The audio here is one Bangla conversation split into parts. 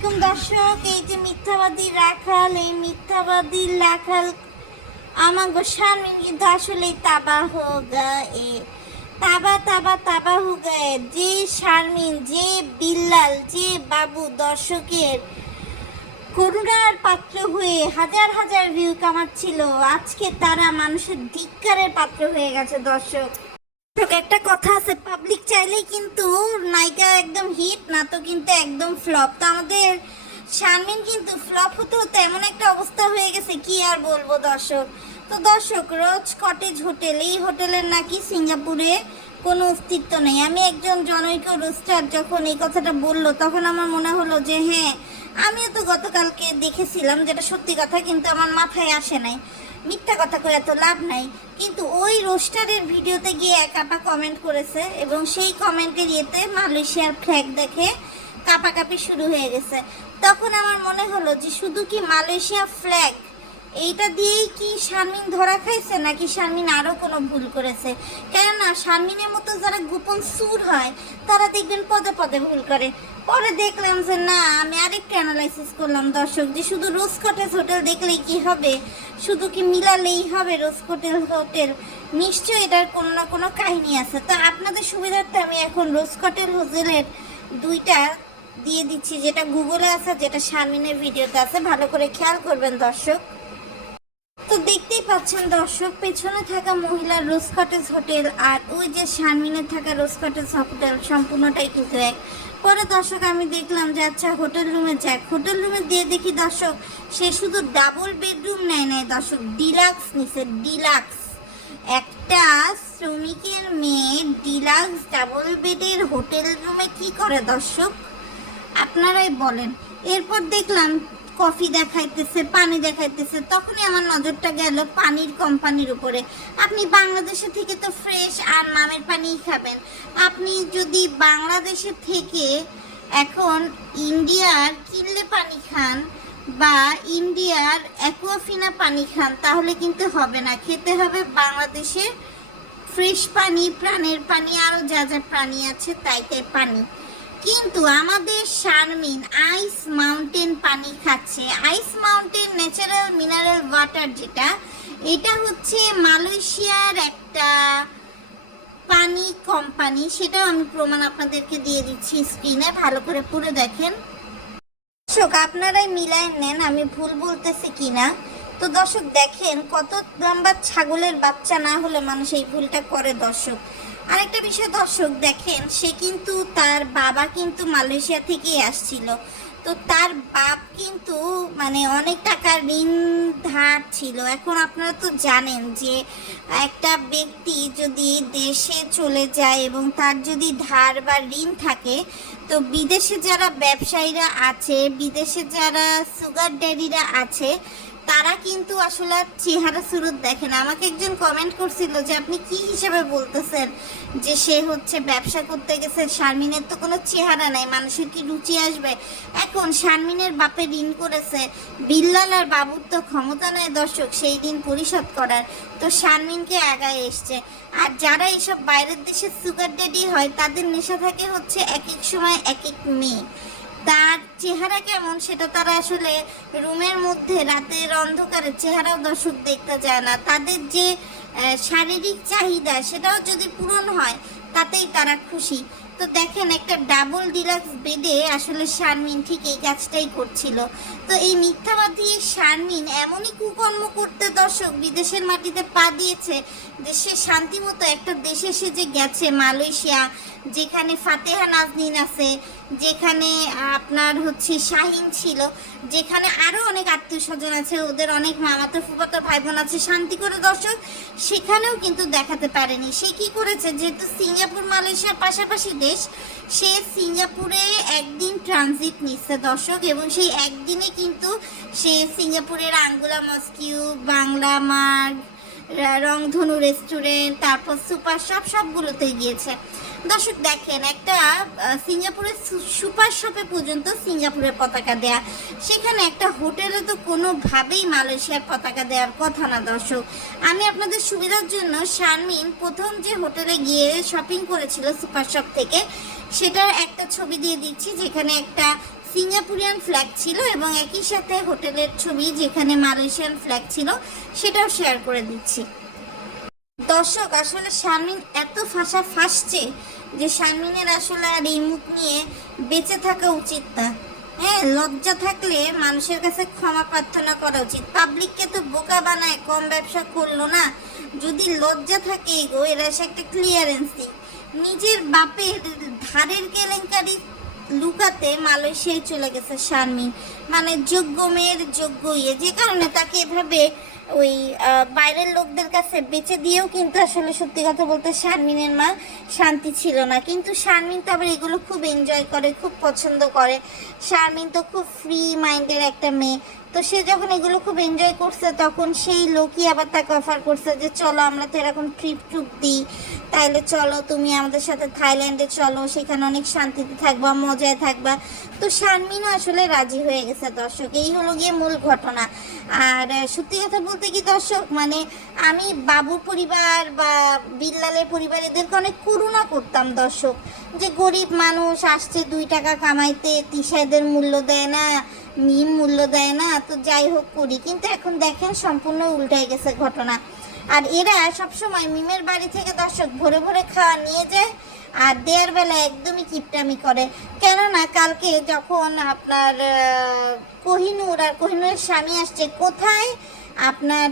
আলাইকুম দর্শক। এই যে মিথ্যাবাদী রাখাল, এই মিথ্যাবাদী রাখাল আমাগো শারমিন কিন্তু আসলেই তাবা হো গায়ে, তাবা তাবা তাবা হো গায়ে। যে শারমিন, যে বিল্লাল, যে বাবু দর্শকের করুণার পাত্র হয়ে হাজার হাজার ভিউ কামাচ্ছিল, আজকে তারা মানুষের ধিক্কারের পাত্র হয়ে গেছে দর্শক। একটা কথা আছে, পাবলিক চাইলেই কিন্তু নায়িকা একদম হিট, না তো কিন্তু একদম ফ্লপ। তো আমাদের শারমিন কিন্তু ফ্লপ হতে হতে এমন একটা অবস্থা হয়ে গেছে, কি আর বলবো দর্শক। তো দর্শক, রোজ কটেজ হোটেল, এই হোটেলের নাকি সিঙ্গাপুরে কোনো অস্তিত্ব নেই। আমি একজন জনৈক রোস্টার যখন এই কথাটা বললো, তখন আমার মনে হলো যে হ্যাঁ, আমিও তো গতকালকে দেখেছিলাম, যেটা সত্যি কথা, কিন্তু আমার মাথায় আসে নাই। মিথ্যা কথা করে এত লাভ নাই। কিন্তু ওই রোস্টারের ভিডিওতে গিয়ে এক আপা কমেন্ট করেছে, এবং সেই কমেন্টের ইয়েতে মালয়েশিয়ার ফ্ল্যাগ দেখে কাপাকাপি শুরু হয়ে গেছে। তখন আমার মনে হলো যে শুধু কি মালয়েশিয়া ফ্ল্যাগ এইটা দিয়েই কি শারমিন ধরা খাইছে, নাকি শারমিন আরও কোনো ভুল করেছে? কেননা শারমিনের মতো যারা গোপন সুর হয়, তারা দেখবেন পদে পদে ভুল করে। পরে দেখলাম যে না, আমি আরেকটু অ্যানালাইসিস করলাম দর্শক, যে শুধু রোজ কটেজ হোটেল দেখলেই কি হবে, শুধু কি মিলালেই হবে রোজ কটেজ হোটেল? নিশ্চয়ই এটার কোনো না কোনো কাহিনী আছে। তো আপনাদের সুবিধার্থে আমি এখন রোজ কটেজ হোটেলের দুইটা দিয়ে দিচ্ছি, যেটা গুগলে আছে, যেটা শারমিনের ভিডিওতে আছে। ভালো করে খেয়াল করবেন দর্শক। তো দেখতেই পাচ্ছেন দর্শক, পেছনে থাকা মহিলার রোজ কটেজ হোটেল আর ওই যে শারমিনের থাকা রোজ কটেজ হোটেল সম্পূর্ণটাই কিন্তু এক। পরে দর্শক আমি দেখলাম যে আচ্ছা হোটেল রুমে যাক। হোটেল রুমে দিয়ে দেখি দর্শক, সে শুধু ডাবল বেডরুম নেয় নাই দর্শক, ডিলাক্স নিছে। ডিলাক্স একটা শ্রমিকের মেয়ে ডিলাক্স ডাবল বেডের হোটেল রুমে কি করে দর্শক, আপনারাই বলেন। এরপর দেখলাম কফি দেখাইতেছে, পানি দেখাইতেছে। তখনই আমার নজরটা গেল পানির কোম্পানির উপরে। আপনি বাংলাদেশে থেকে তো ফ্রেশ আর মামের পানিই খাবেন। আপনি যদি বাংলাদেশে থেকে এখন ইন্ডিয়ার কিনলে পানি খান বা ইন্ডিয়ার অ্যাকুয়াফিনা পানি খান, তাহলে কিন্তু হবে না। খেতে হবে বাংলাদেশের ফ্রেশ পানি, প্রাণের পানি, আরও যা যা প্রাণী আছে তাই তাই পানি। কিন্তু আমাদের শারমিন আইস মাউন্টেন পানি খাচ্ছে। আইস মাউন্টেন ন্যাচারাল মিনারেল ওয়াটার, যেটা এটা হচ্ছে মালয়েশিয়ার একটা পানি কোম্পানি। সেটাও আমি প্রমাণ আপনাদেরকে দিয়ে দিচ্ছি স্ক্রিনে, ভালো করে পুরো দেখেন দর্শক, আপনারাই মিলায় নেন আমি ভুল বলতেছি কিনা। তো দর্শক দেখেন, কত লম্বা ছাগলের বাচ্চা না হলে মানুষ এই ভুলটা করে দর্শক। আরেকটা বিষয় দর্শক দেখেন, সে কিন্তু তার বাবা কিন্তু মালয়েশিয়া থেকেই আসছিল। তো তার বাপ কিন্তু মানে অনেক টাকা ঋণ ধার ছিল। এখন আপনারা তো জানেন যে একটা ব্যক্তি যদি দেশে চলে যায় এবং তার যদি ধার বা ঋণ থাকে, তো বিদেশে যারা ব্যবসায়ীরা আছে, বিদেশে যারা সুগার ড্যাডিরা আছে, তারা কিন্তু আসলে চেহারা সুরত দেখে না। আমাকে একজন কমেন্ট করছিল যে আপনি কি হিসেবে বলতেছেন যে সে হচ্ছে ব্যবসা করতে গেছে, শারমিনের তো কোনো চেহারা নাই, মানুষের কি রুচি আসবে? এখন শারমিনের বাপে ঋণ করেছে, বিল্লাল আর বাবুর তো ক্ষমতা নেই দর্শক সেই ঋণ পরিশোধ করার। তো শারমিনকে আগায় এসছে। আর যারা এসব বাইরের দেশের সুগার ড্যাডি হয়, তাদের নেশা থাকে হচ্ছে এক এক সময় এক এক মেয়ে। তার চেহারা কেমন সেটা তারা আসলে রুমের মধ্যে রাতের অন্ধকারে চেহারাও দর্শক দেখতে যায় না। তাদের যে শারীরিক চাহিদা সেটাও যদি পূরণ হয়, তাতেই তারা খুশি। তো দেখেন, একটা ডাবল ডিলাক্স বেডে আসলে শারমিন ঠিক এই কাজটাই করছিল। তো এই মিথ্যাবাদী শারমিন এমনই কুকর্ম করতে দর্শক বিদেশের মাটিতে পা দিয়েছে, দেশে শান্তিমতো একটা দেশে সে যে গেছে, মালয়েশিয়া, যেখানে ফাতেহা নাজনীন আছে, যেখানে আপনার হচ্ছে শাহিন ছিল, যেখানে আরও অনেক আত্মীয় স্বজন আছে, ওদের অনেক মামাতো ফুফাতো ভাই বোন আছে, শান্তি করে দর্শক সেখানেও কিন্তু দেখাতে পারেনি। সে কি করেছে, যেহেতু সিঙ্গাপুর মালয়েশিয়ার পাশাপাশি দেশ, সে সিঙ্গাপুরে একদিন ট্রানজিট নিচ্ছে দর্শক, এবং সেই একদিনে কিন্তু সে সিঙ্গাপুরের আঙ্গুলা মস্কিউ, বাংলা মার্গ, রংধনু রেস্টুরেন্ট, তারপর সুপার শপ, সবগুলোতে গিয়েছে দর্শক। দেখেন, একটা সিঙ্গাপুরের সুপার শপে পর্যন্ত সিঙ্গাপুরের পতাকা দেয়া, সেখানে একটা হোটেলে তো কোনোভাবেই মালয়েশিয়ার পতাকা দেওয়ার কথা না দর্শক। আমি আপনাদের সুবিধার জন্য শারমিন প্রথম যে হোটেলে গিয়ে শপিং করেছিল সুপার শপ থেকে, সেটার একটা ছবি দিয়ে দিচ্ছি, যেখানে একটা সিঙ্গাপুরিয়ান ফ্ল্যাগ ছিল এবং একই সাথে হোটেলের ছবি যেখানে মালয়েশিয়ান ফ্ল্যাগ ছিল, সেটাও শেয়ার করে দিচ্ছি। দর্শক, আসলে শারমিন এত ফাঁসছে যে শারমিনের আসলে আর এই মুখ নিয়ে বেঁচে থাকা উচিত না। হ্যাঁ, লজ্জা থাকলে মানুষের কাছে ক্ষমা প্রার্থনা করা উচিত। পাবলিককে তো বোকা বানায়, কম ব্যবসা করলো না। যদি লজ্জা থাকে গো, এরা এসে একটা ক্লিয়ারেন্স দিই। নিজের বাপের ধারের কেলেঙ্কারি লুকাতে মালয়েশিয়ায় চলে গেছে শারমিন, মানে যোগ্য মেয়ের যোগ্য ইয়ে, যে কারণে তাকে এভাবে ওই বাইরের লোকদের কাছে বেচে দিয়েও কিন্তু আসলে সত্যি কথা বলতে শারমিনের মা শান্তি ছিল না। কিন্তু শারমিন তো আবার এগুলো খুব এনজয় করে, খুব পছন্দ করে। শারমিন তো খুব ফ্রি মাইন্ডের একটা মেয়ে, তো সে যখন এগুলো খুব এনজয় করছে তখন সেই লোকই আবার তাকে অফার করছে যে চলো আমরা তো এরকম ট্রিপ দিই, তাইলে চলো তুমি আমাদের সাথে থাইল্যান্ডে চলো, সেখানে অনেক শান্তিতে থাকবা, মজায় থাকবা। তো শারমিনও আসলে রাজি হয়ে গেছে। দর্শক, এই হলো গিয়ে মূল ঘটনা। আর সত্যি কথা বলতে কি দর্শক, মানে আমি বাবুর পরিবার বা বিল্লালের পরিবার এদেরকে অনেক করুণা করতাম দর্শক, যে গরিব মানুষ আসছে 2 টাকা কামাইতে, তিশাদের মূল্য দেয় না, মিম মূল্য দেয় না, তো যাই হোক করি। কিন্তু এখন দেখেন সম্পূর্ণ উল্টাই গেছে ঘটনা। আর এরা সবসময় মিমের বাড়ি থেকে দর্শক ভোরে ভোরে খাওয়া নিয়ে যায় আর দেওয়ার বেলা একদমই কিপটামি করে। কেননা কালকে যখন আপনার কোহিনুরের স্বামী আসছে, কোথায় আপনার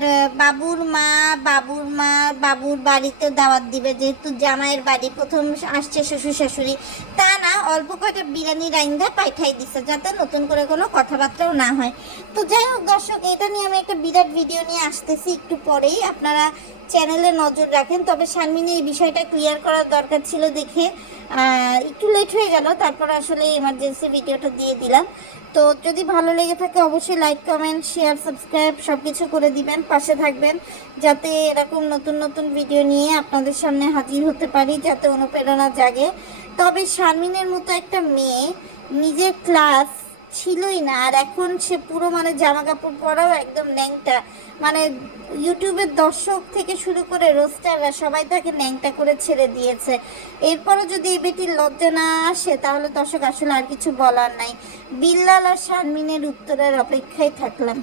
বাবুর বাড়িতে দাওয়াত দিবে, যেহেতু জামাইয়ের বাড়ি প্রথম আসছে শ্বশুর শাশুড়ি, তা না অল্প কয়টা বিরিয়ানি রাইন্দা পাঠাই দিছে যাতে নতুন করে কোনো কথাবার্তাও না হয়। তো যাই হোক দর্শক, এটা নিয়ে আমি একটা বিরাট ভিডিও নিয়ে আসতেছি একটু পরেই, আপনারা চ্যানেলে নজর রাখেন। তবে শারমিনের এই বিষয়টা ক্লিয়ার করার দরকার ছিল দেখে একটু লেট হয়ে গেল, তারপর আসলে এমার্জেন্সি ভিডিওটা দিয়ে দিলাম। তো যদি ভালো লেগে থাকে অবশ্যই লাইক, কমেন্ট, শেয়ার, সাবস্ক্রাইব সব কিছু করে দিবেন, পাশে থাকবেন, যাতে এরকম নতুন নতুন ভিডিও নিয়ে আপনাদের সামনে হাজির হতে পারি, যাতে অনুপ্রেরণা জাগে। তবে শারমিনের মতো একটা মেয়ে নিজের ক্লাস ছিলই না, আর এখন সে পুরো মানে জামা কাপড় পরাও একদম ন্যাংটা, মানে ইউটিউবের দর্শক থেকে শুরু করে রোস্টাররা সবাই তাকে ন্যাংটা করে ছেড়ে দিয়েছে। এরপরও যদি এই বেটির লজ্জা না আসে তাহলে দর্শক আসলে আর কিছু বলার নাই। বিল্লাল আর শারমিনের উত্তরের অপেক্ষায় থাকলাম।